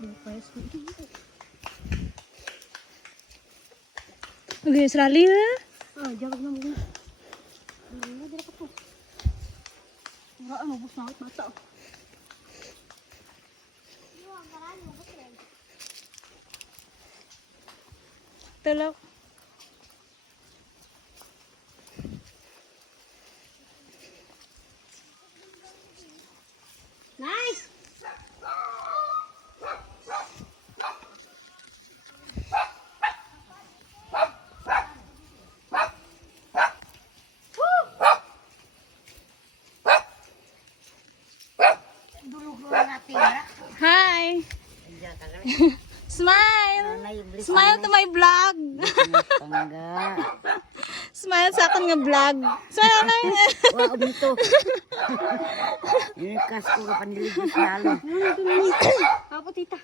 Okay, serali ya. Ah, jawab na mo. Ano dira ka po? Wala ano bus na mata. Tulog. Nice. Hi. Smile. Smile to my vlog. Smile sa akin nga vlog. Smile na. Wah, umito. Ini kas ko ka paniligos lalo. Apo tita.